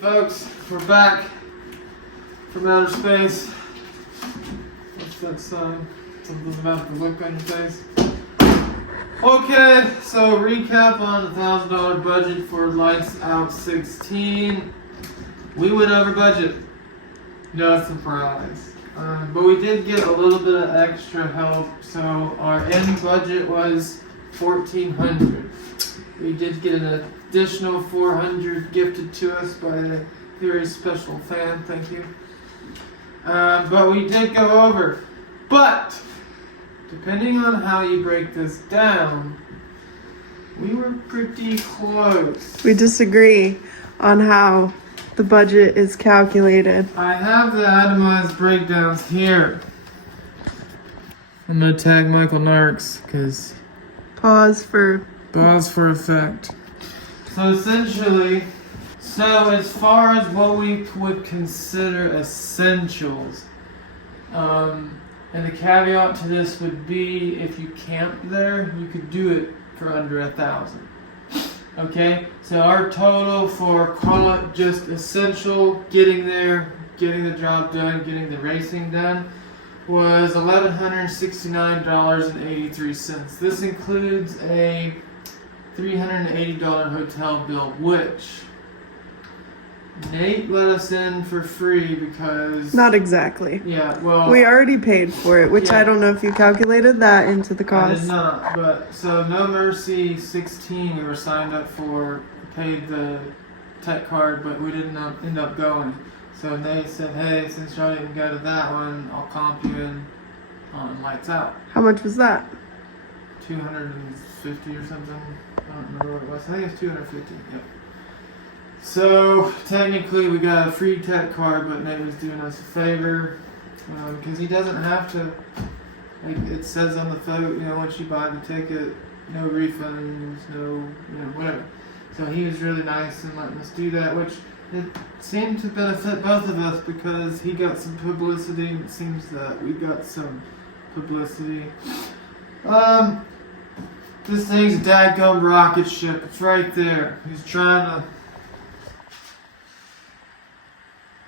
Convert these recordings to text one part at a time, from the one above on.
Folks, we're back from outer space. What's that sign? Something's about to look on your face. Okay, so recap on the $1,000 budget for Lights Out 16. We went over budget. No surprise. But we did get a little bit of extra help, so our end budget was $1,400. We did get an additional $400 gifted to us by a very special fan. Thank you. But we did go over. But depending on how you break this down, we were pretty close. We disagree on how the budget is calculated. I have the itemized breakdowns here. I'm gonna tag Michael Narks because Pause for effect. So essentially, as far as what we would consider essentials, and the caveat to this would be if you camp there, you could do it for under $1,000. Okay, so our total for call it just essential, getting there, getting the job done, getting the racing done, was $1,169.83. This includes a $380 hotel bill, which Nate let us in for free because... Not exactly. Yeah, well... We already paid for it, which yeah. I don't know if you calculated that into the I cost. did not, but so No Mercy 16 we were signed up for, paid the tech card, but we didn't end up going. So Nate said, hey, since y'all didn't go to that one, I'll comp you in on Lights Out. How much was that? 250 or something. I don't remember what it was. I think it's 250. Yep. So technically we got a free tech card, but Nate was doing us a favor because he doesn't have to. Like it says on the photo, once you buy the ticket, no refunds, no, whatever. So he was really nice in letting us do that, which it seemed to benefit both of us because he got some publicity. And it seems that we got some publicity. This thing's a dadgum rocket ship. It's right there. He's trying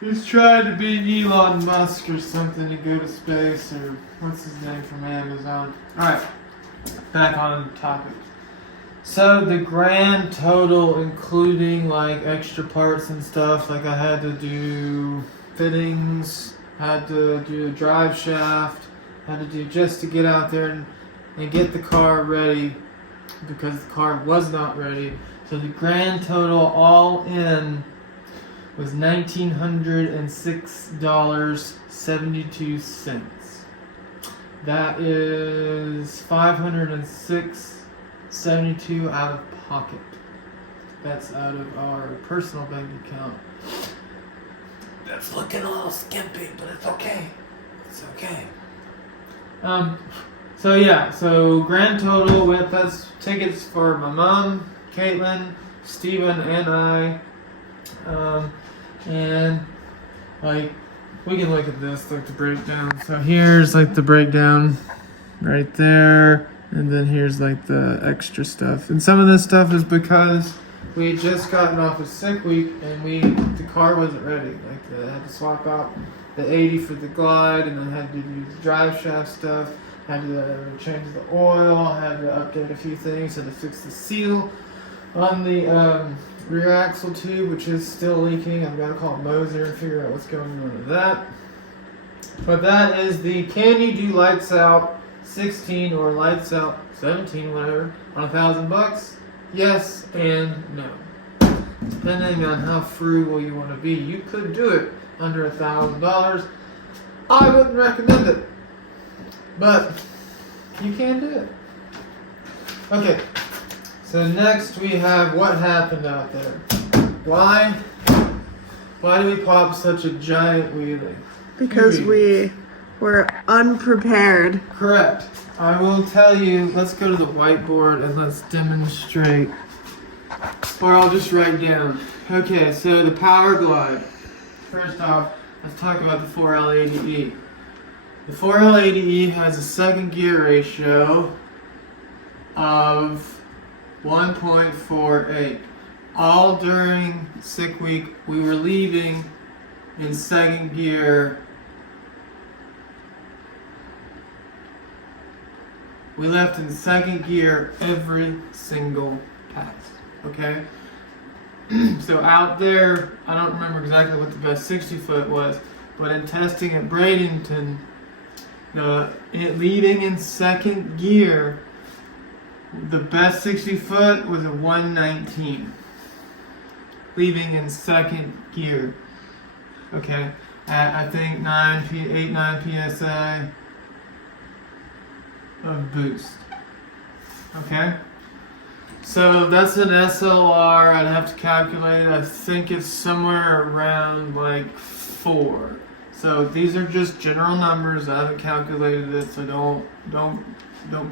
to be Elon Musk or something to go to space, or what's his name from Amazon. Alright, back on topic. So the grand total, including like extra parts and stuff, like I had to do fittings, had to do a drive shaft, had to do just to get out there and get the car ready because the car was not ready. So the grand total all in was $1,906.72. That is $506.72 out of pocket. That's out of our personal bank account. That's looking a little skimpy, but it's okay. It's okay. So grand total with us tickets for my mom, Caitlin, Steven, and I. And like we can look at this, like the breakdown. So here's like the breakdown right there, and then here's like the extra stuff. And some of this stuff is because we had just gotten off a sick week and the car wasn't ready. Like I had to swap out the 80 for the Glide, and then had to do the drive shaft stuff. Had to change the oil. Had to update a few things. Had to fix the seal on the rear axle tube, which is still leaking. I'm gonna call Moser and figure out what's going on with that. But that is the Can You Do Lights Out 16 or Lights Out 17, whatever, on $1,000? Yes and no. Depending on how frugal you want to be, you could do it under $1,000. I wouldn't recommend it, but you can do it. Okay. So next we have what happened out there. Why do we pop such a giant wheelie? Because we were unprepared. Correct. I will tell you, let's go to the whiteboard and let's demonstrate. Or I'll just write down. Okay, so the Power Glide. First off, let's talk about the 4L80E. The 4L80E has a second gear ratio of 1.48. all during sick week, we were leaving in second gear. We left in second gear every single pass, okay? So out there, I don't remember exactly what the best 60 foot was, but in testing at Bradenton, leaving in second gear, the best 60 foot was a 119. Leaving in second gear, okay? At I think 9 psi of boost, okay? So that's an SLR. I'd have to calculate. I think it's somewhere around like 4. So these are just general numbers. I haven't calculated it, so don't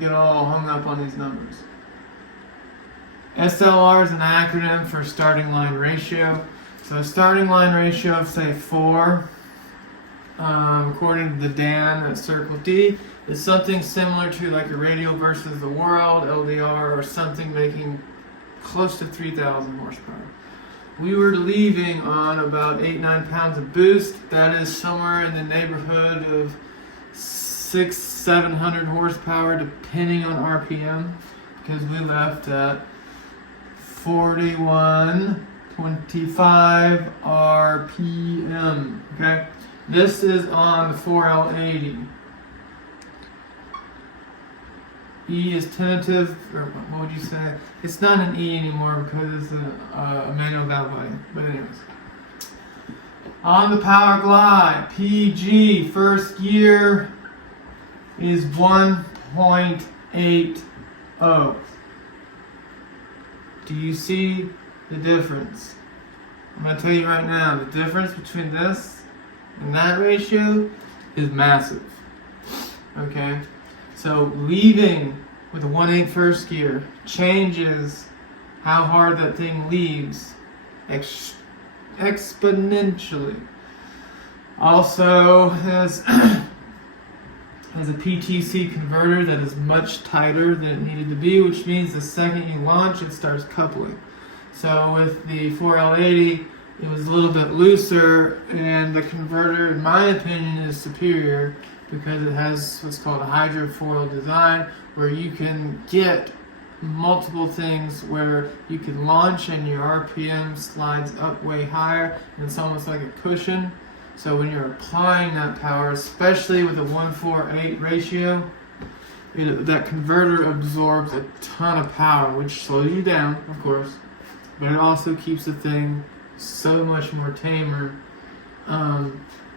get all hung up on these numbers. SLR is an acronym for starting line ratio. So a starting line ratio of say 4, according to the Dan at Circle D, is something similar to like a Radio versus the World, LDR, or something making close to 3,000 horsepower. We were leaving on about 8-9 pounds of boost. That is somewhere in the neighborhood of 600-700 horsepower, depending on RPM, because we left at 4125 RPM. Okay, this is on the 4L80. E is tentative, or what would you say? It's not an E anymore because it's a manual valve body. But anyways, on the Power Glide, PG first gear is 1.80. Do you see the difference? I'm going to tell you right now, the difference between this and that ratio is massive. Okay? So leaving with a 1.8 first gear changes how hard that thing leaves exponentially. Also has a PTC converter that is much tighter than it needed to be, which means the second you launch, it starts coupling. So with the 4L80, it was a little bit looser, and the converter, in my opinion, is superior because it has what's called a hydrofoil design, where you can get multiple things where you can launch and your RPM slides up way higher, and it's almost like a cushion. So when you're applying that power, especially with a 1:4:8 ratio, that converter absorbs a ton of power, which slows you down, of course, but it also keeps the thing so much more tamer.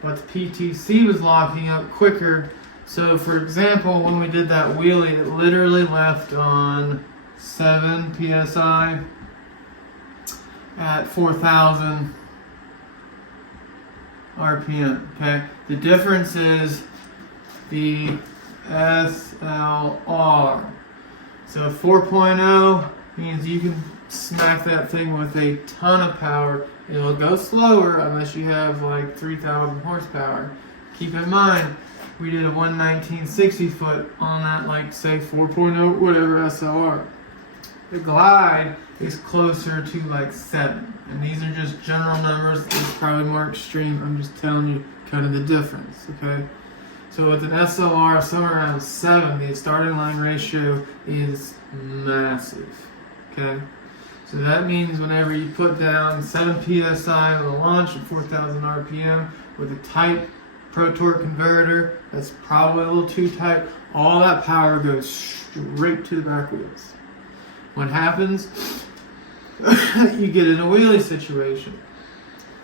But the PTC was locking up quicker. So for example, when we did that wheelie, it literally left on 7 psi at 4,000 RPM. Okay, the difference is the SLR. So 4.0 means you can smack that thing with a ton of power. It'll go slower unless you have like 3,000 horsepower. Keep in mind, we did a 119 60 foot on that, like say 4.0 whatever SLR. The Glide is closer to like 7, and these are just general numbers. It's probably more extreme. I'm just telling you kind of the difference. Okay, so with an SLR somewhere around 7, the starting line ratio is massive. Okay, so that means whenever you put down 7 psi on the launch at 4,000 RPM with a tight Pro Torque converter that's probably a little too tight, all that power goes straight to the back wheels. What happens? You get in a wheelie situation.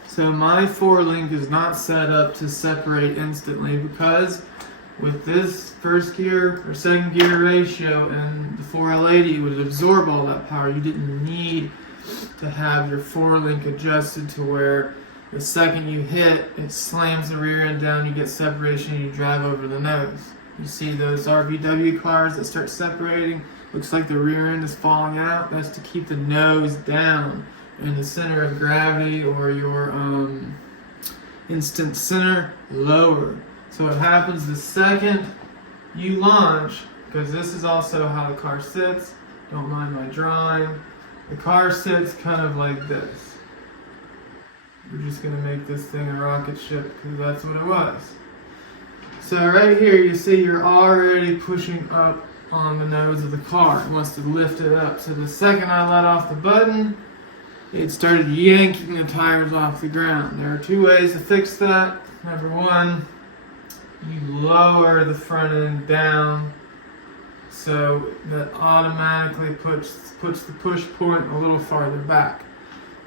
So my 4-link is not set up to separate instantly, because with this first gear or second gear ratio and the 4L80 would absorb all that power. You didn't need to have your 4-link adjusted to where the second you hit, it slams the rear end down, you get separation, and you drive over the nose. You see those RVW cars that start separating, looks like the rear end is falling out. That's to keep the nose down and the center of gravity, or your instant center, lower. So what happens the second you launch, because this is also how the car sits, don't mind my drawing, The car sits kind of like this. We're just gonna make this thing a rocket ship because that's what it was. So right here you see you're already pushing up on the nose of the car. It wants to lift it up. So the second I let off the button, it started yanking the tires off the ground. There are two ways to fix that. Number one, you lower the front end down so that automatically puts the push point a little farther back.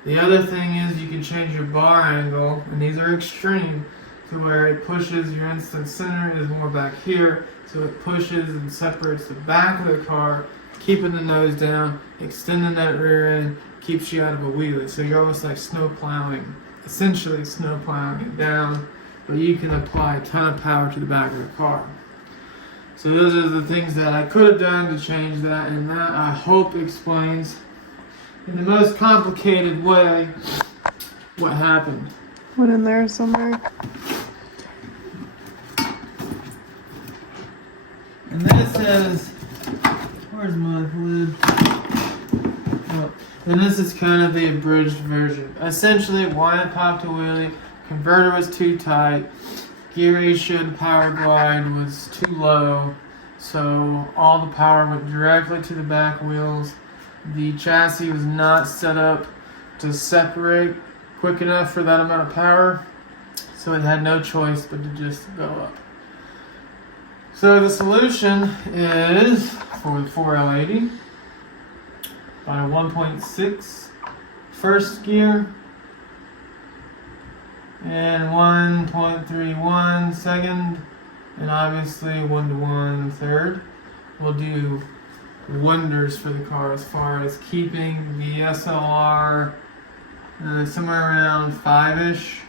The other thing is you can change your bar angle, and these are extreme, to where it pushes your instant center is more back here, so it pushes and separates the back of the car, keeping the nose down, extending that rear end, keeps you out of a wheelie. So you're almost like snow plowing, essentially snow plowing it down, but you can apply a ton of power to the back of the car. So those are the things that I could have done to change that, and that I hope explains in the most complicated way what happened. Went in there somewhere. And this is, where's my lid? Oh, and this is kind of the abridged version. Essentially, why it popped a wheelie, converter was too tight, gear ratio to power glide was too low, so all the power went directly to the back wheels. The chassis was not set up to separate quick enough for that amount of power, so it had no choice but to just go up. So the solution is for the 4L80 by 1.6 first gear and 1.31 second, and obviously 1-to-1 third will do wonders for the car as far as keeping the SLR somewhere around 5-ish.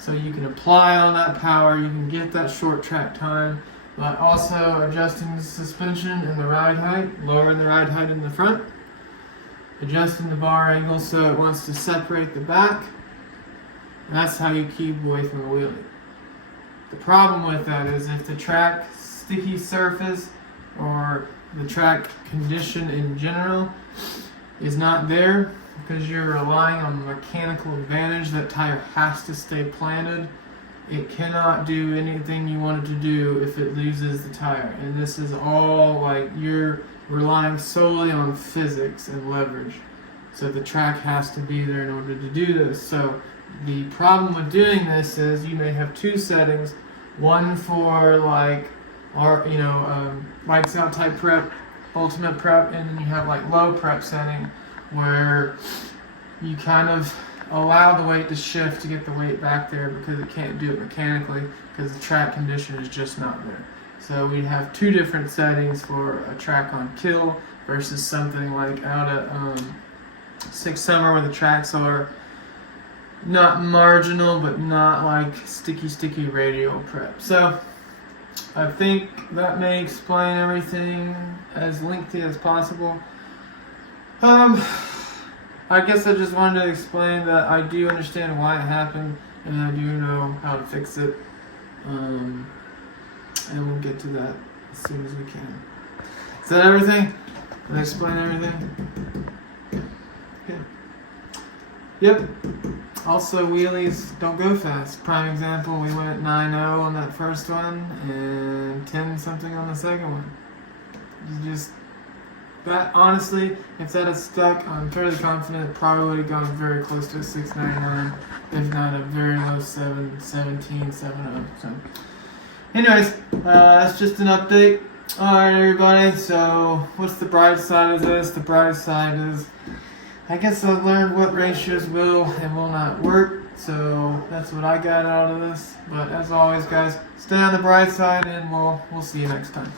So you can apply all that power, you can get that short track time, but also adjusting the suspension and the ride height, lowering the ride height in the front, adjusting the bar angle so it wants to separate the back. That's how you keep away from the wheelie. The problem with that is if the track sticky surface or the track condition in general is not there, because you're relying on the mechanical advantage, that tire has to stay planted. It cannot do anything you want it to do if it loses the tire. And this is all like you're relying solely on physics and leverage. So the track has to be there in order to do this. So the problem with doing this is you may have two settings, one for like lights out type prep, ultimate prep, and then you have like low prep setting where you kind of allow the weight to shift to get the weight back there because it can't do it mechanically because the track condition is just not there. So we have two different settings for a track on kill versus something like out at Six Summer where the tracks are not marginal but not like sticky radial prep. So I think that may explain everything as lengthy as possible. I guess I just wanted to explain that I do understand why it happened and I do know how to fix it. And we'll get to that as soon as we can. Is that everything? Did I explain everything? Okay. Yep. Also, wheelies don't go fast. Prime example, we went 9.0 on that first one and 10 something on the second one. Just that, honestly, if that had stuck, I'm fairly confident it probably would have gone very close to a 699, if not a very low 717, 7.0. So, anyways, that's just an update. Alright, everybody, so what's the bright side of this? The bright side is, I guess I've learned what ratios will and will not work, so that's what I got out of this. But as always, guys, stay on the bright side, and we'll see you next time.